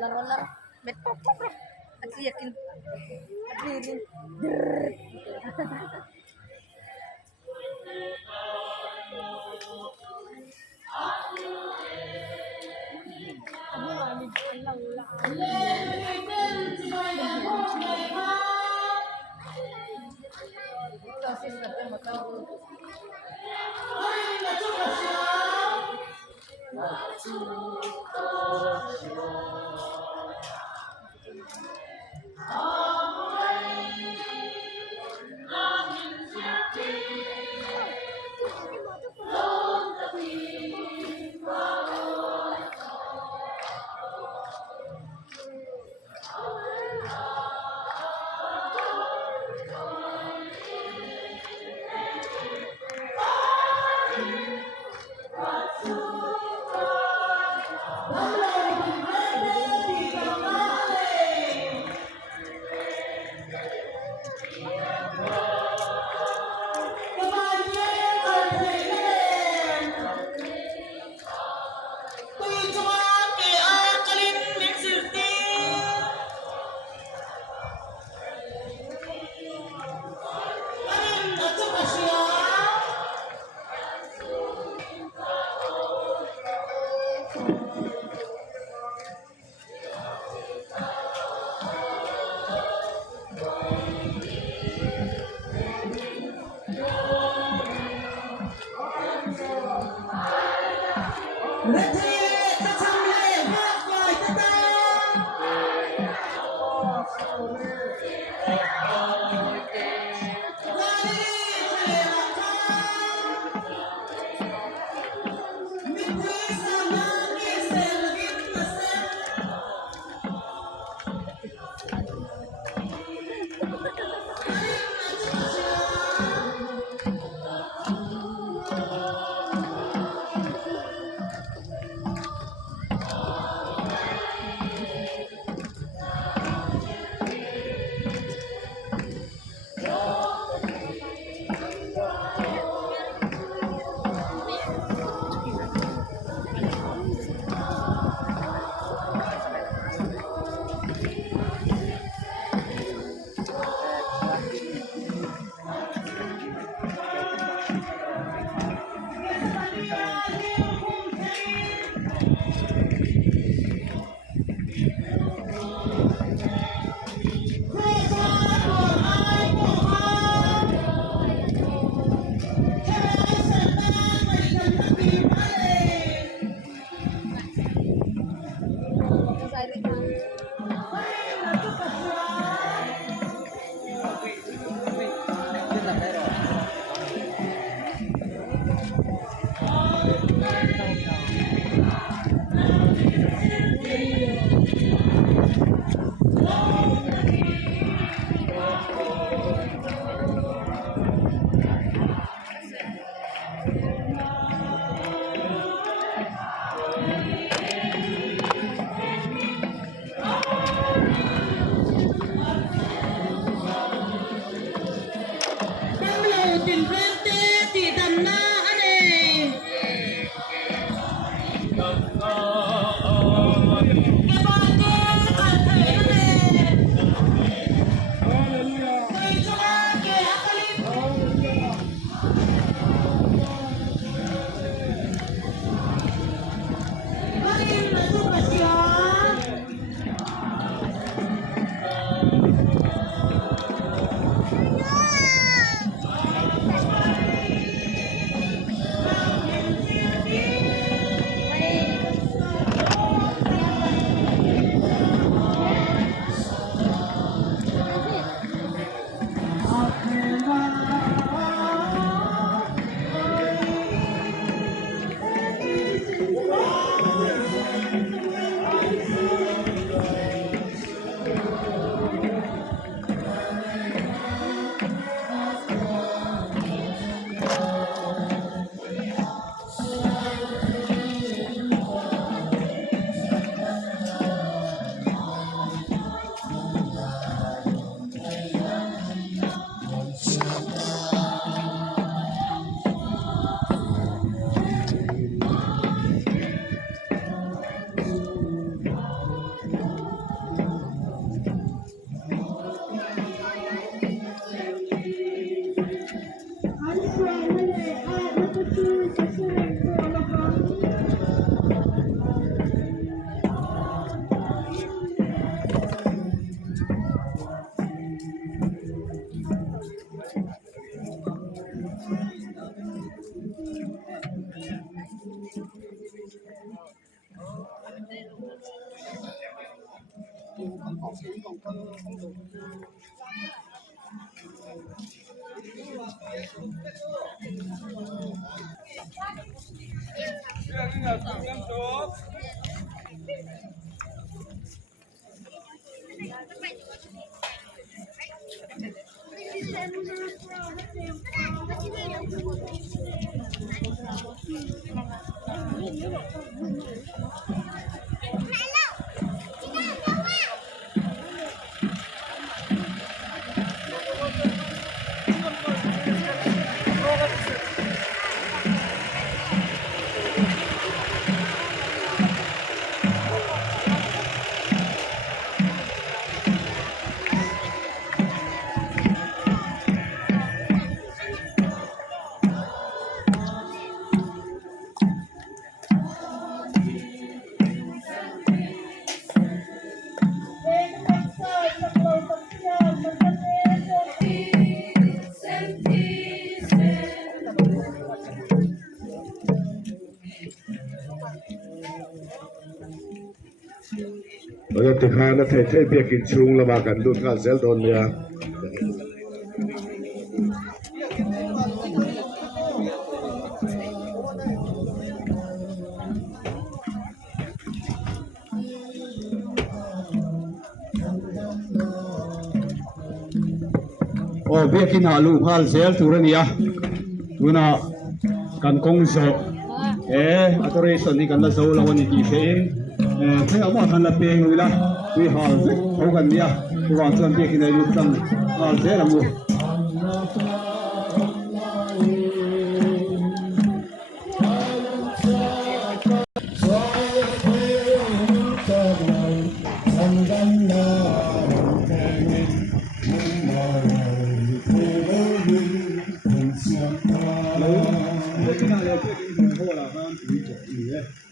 Laro-laro. Met pokok bro. At yakin. At lilin. Ito sister ko matawag. เราจะติดหานะเทเปียกินชุงระบากันดูดข้าวเซลโดนเนี่ยโอ้เปียกินหาลูกข้าวเซลทุเรนียดูนะกันกงโซอัตโรยสนิกันละโซลาวันนี้ที่เฟนเพื่อเอามาทันละเพลงเลยละวิหารเขากันเนี่ยตัวส่วนเปียกินในลูกตั้งข้าวเซลละมู Finale, poi che in un po' la avanti,